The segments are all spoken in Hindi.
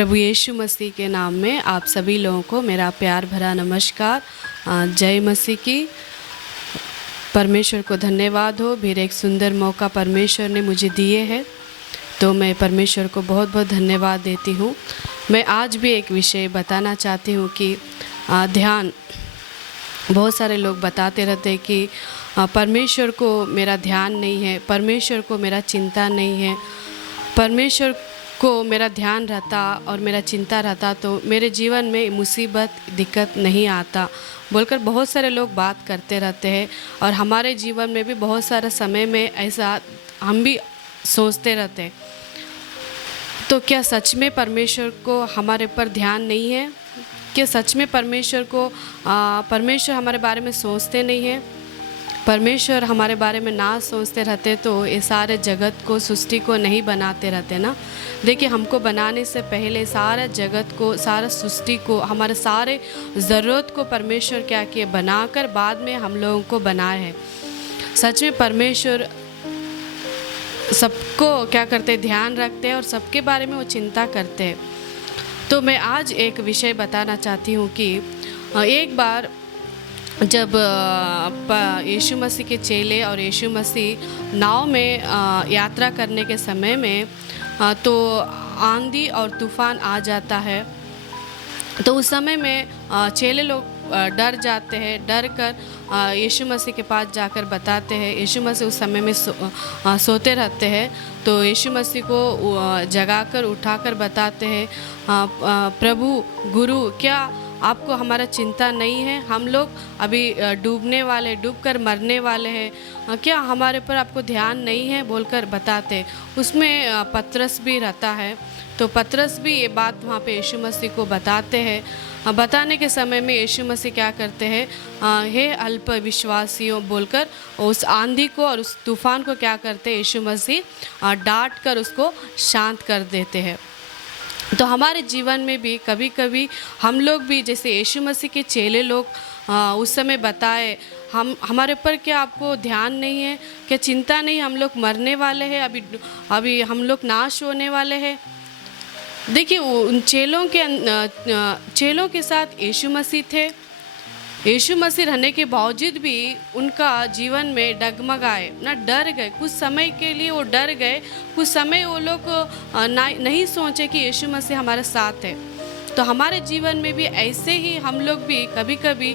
प्रभु यीशु मसीह के नाम में आप सभी लोगों को मेरा प्यार भरा नमस्कार। जय मसीह की। परमेश्वर को धन्यवाद हो, फिर एक सुंदर मौका परमेश्वर ने मुझे दिए है, तो मैं परमेश्वर को बहुत बहुत धन्यवाद देती हूँ। मैं आज भी एक विषय बताना चाहती हूँ कि ध्यान। बहुत सारे लोग बताते रहते हैं कि परमेश्वर को मेरा ध्यान नहीं है, परमेश्वर को मेरा चिंता नहीं है। परमेश्वर को मेरा ध्यान रहता और मेरा चिंता रहता तो मेरे जीवन में मुसीबत दिक्कत नहीं आता बोलकर बहुत सारे लोग बात करते रहते हैं। और हमारे जीवन में भी बहुत सारा समय में ऐसा हम भी सोचते रहते हैं। तो क्या सच में परमेश्वर को हमारे पर ध्यान नहीं है? क्या सच में परमेश्वर हमारे बारे में सोचते नहीं है? परमेश्वर हमारे बारे में ना सोचते रहते तो ये सारे जगत को, सृष्टि को नहीं बनाते रहते ना। देखिए, हमको बनाने से पहले सारा जगत को, सारा सृष्टि को, हमारे सारे ज़रूरत को परमेश्वर क्या किए, बनाकर बाद में हम लोगों को बनाए हैं। सच में परमेश्वर सबको क्या करते, ध्यान रखते हैं और सबके बारे में वो चिंता करते हैं। तो मैं आज एक विषय बताना चाहती हूँ कि एक बार जब यीशु मसीह के चेले और यीशु मसीह नाव में यात्रा करने के समय में तो आंधी और तूफ़ान आ जाता है। तो उस समय में चेले लोग डर जाते हैं। डर कर यीशु मसीह के पास जाकर बताते हैं। यीशु मसीह उस समय में सोते रहते हैं। तो यीशु मसीह को जगाकर उठाकर बताते हैं, प्रभु गुरु, क्या आपको हमारा चिंता नहीं है? हम लोग अभी डूबने वाले, डूबकर मरने वाले हैं, क्या हमारे पर आपको ध्यान नहीं है? बोलकर बताते। उसमें पतरस भी रहता है। तो पतरस भी ये बात वहाँ पे यीशु मसीह को बताते हैं। बताने के समय में यीशु मसीह क्या करते हैं, हे अल्प विश्वासियों बोलकर उस आंधी को और उस तूफान को क्या करते हैं, यीशु मसीह डांट कर उसको शांत कर देते हैं। तो हमारे जीवन में भी कभी कभी हम लोग भी जैसे यीशु मसीह के चेले लोग उस समय बताए, हमारे पर क्या आपको ध्यान नहीं है? क्या चिंता नहीं? हम लोग मरने वाले हैं, अभी हम लोग नाश होने वाले हैं। देखिए, उन चेलों के साथ यीशु मसीह थे। यीशु मसीह रहने के बावजूद भी उनका जीवन में डगमगाए ना, डर गए। कुछ समय के लिए वो डर गए। कुछ समय वो लोग नहीं सोचे कि यीशु मसीह हमारे साथ है। तो हमारे जीवन में भी ऐसे ही हम लोग भी कभी कभी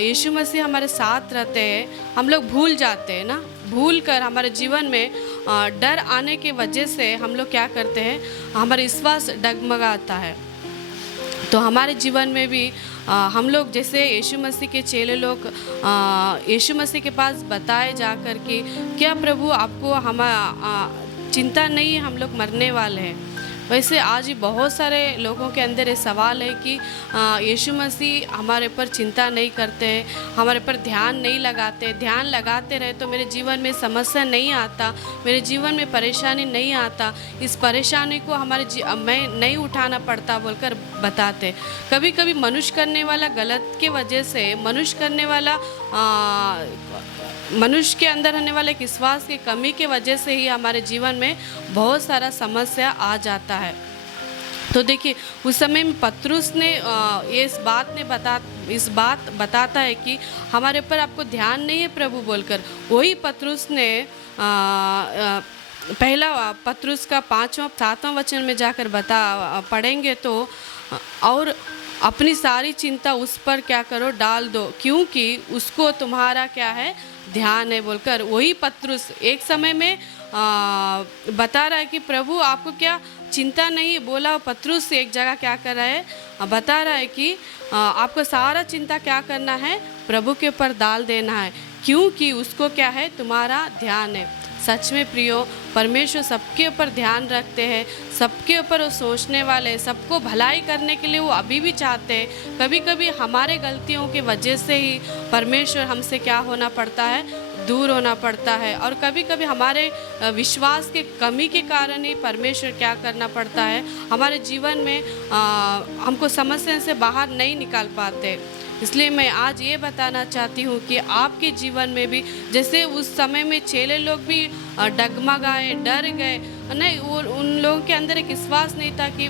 यीशु मसीह हमारे साथ रहते हैं, हम लोग भूल जाते हैं ना। भूल कर हमारे जीवन में डर आने की वजह से हम लोग क्या करते हैं, हमारा विश्वास डगमगाता है। तो हमारे जीवन में भी हम लोग जैसे यीशु मसीह के चेले लोग यीशु मसीह के पास बताए जाकर कि क्या प्रभु आपको चिंता नहीं है, हम लोग मरने वाले हैं। वैसे आज भी बहुत सारे लोगों के अंदर ये सवाल है कि यीशु मसीह हमारे पर चिंता नहीं करते, हमारे पर ध्यान नहीं लगाते। ध्यान लगाते रहे तो मेरे जीवन में समस्या नहीं आता, मेरे जीवन में परेशानी नहीं आता। इस परेशानी को मैं नहीं उठाना पड़ता बोलकर बताते। कभी कभी मनुष्य करने वाला गलत के वजह से, मनुष्य के अंदर रहने वाले विश्वास की कमी की वजह से ही हमारे जीवन में बहुत सारा समस्या आ जाता है। तो देखिए, उस समय में पतरस ने इस बात बताता है कि हमारे ऊपर आपको ध्यान नहीं है प्रभु बोलकर। वही पतरस ने पहला पतरस का 5वां-7वां वचन में जाकर पढ़ेंगे तो, और अपनी सारी चिंता उस पर क्या करो, डाल दो, क्योंकि उसको तुम्हारा क्या है, ध्यान है बोलकर। वही पतरस एक समय में बता रहा है कि प्रभु आपको क्या चिंता नहीं बोला। पतरस एक जगह क्या कर रहा है, बता रहा है कि आपको सारा चिंता क्या करना है, प्रभु के ऊपर डाल देना है, क्योंकि उसको क्या है, तुम्हारा ध्यान है। सच में प्रियो, परमेश्वर सबके ऊपर ध्यान रखते हैं, सबके ऊपर वो सोचने वाले, सबको भलाई करने के लिए वो अभी भी चाहते हैं। कभी कभी हमारे गलतियों की वजह से ही परमेश्वर हमसे क्या होना पड़ता है, दूर होना पड़ता है। और कभी कभी हमारे विश्वास के कमी के कारण ही परमेश्वर क्या करना पड़ता है, हमारे जीवन में हमको समस्या से बाहर नहीं निकाल पाते। इसलिए मैं आज ये बताना चाहती हूँ कि आपके जीवन में भी जैसे उस समय में चेले लोग भी डगमगाए, डर गए, नहीं, वो उन लोगों के अंदर एक विश्वास नहीं था कि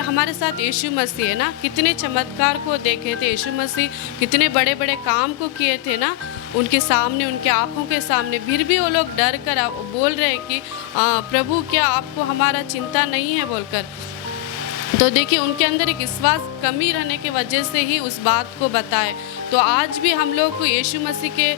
हमारे साथ यीशु मसीह है ना, कितने चमत्कार को देखे थे यीशु मसीह, कितने बड़े बड़े काम को किए थे ना उनके सामने, उनके आँखों के सामने। फिर भी वो लोग डर कर बोल रहे हैं कि प्रभु क्या आपको हमारा चिंता नहीं है बोलकर। तो देखिए उनके अंदर एक विश्वास कमी रहने की वजह से ही उस बात को बताए। तो आज भी हम लोग को यीशु मसीह के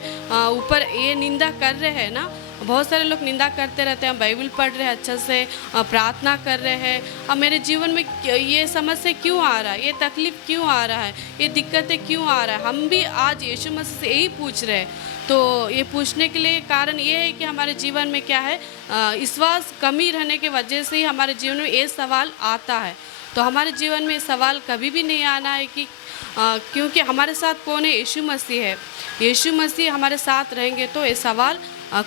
ऊपर ये निंदा कर रहे हैं ना, बहुत सारे लोग निंदा करते रहते हैं, बाइबल पढ़ रहे हैं अच्छा से, प्रार्थना कर रहे हैं, अब मेरे जीवन में ये समस्या क्यों आ रहा है, ये तकलीफ़ क्यों आ रहा है, ये दिक्कतें क्यों आ रहा है। हम भी आज यीशु मसीह से यही पूछ रहे हैं। तो ये पूछने के लिए कारण ये है कि हमारे जीवन में क्या है, विश्वास कमी रहने की वजह से ही हमारे जीवन में ये सवाल आता है। तो हमारे जीवन में सवाल कभी भी नहीं आना है कि क्योंकि हमारे साथ कौन है, यीशु मसीह है। यीशु मसीह हमारे साथ रहेंगे तो ये सवाल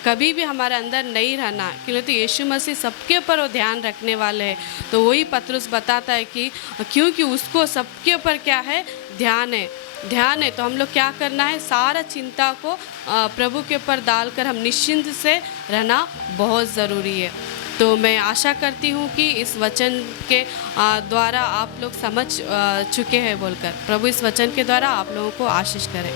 कभी भी हमारे अंदर नहीं रहना, क्योंकि यीशु मसीह सबके ऊपर वो ध्यान रखने वाले हैं। तो वही पतरस बताता है कि क्योंकि उसको सबके ऊपर क्या है, ध्यान है। तो हम लोग क्या करना है, सारा चिंता को प्रभु के ऊपर डालकर हम निश्चिंत से रहना बहुत ज़रूरी है। तो मैं आशा करती हूँ कि इस वचन के द्वारा आप लोग समझ चुके हैं बोलकर। प्रभु इस वचन के द्वारा आप लोगों को आशीष करें।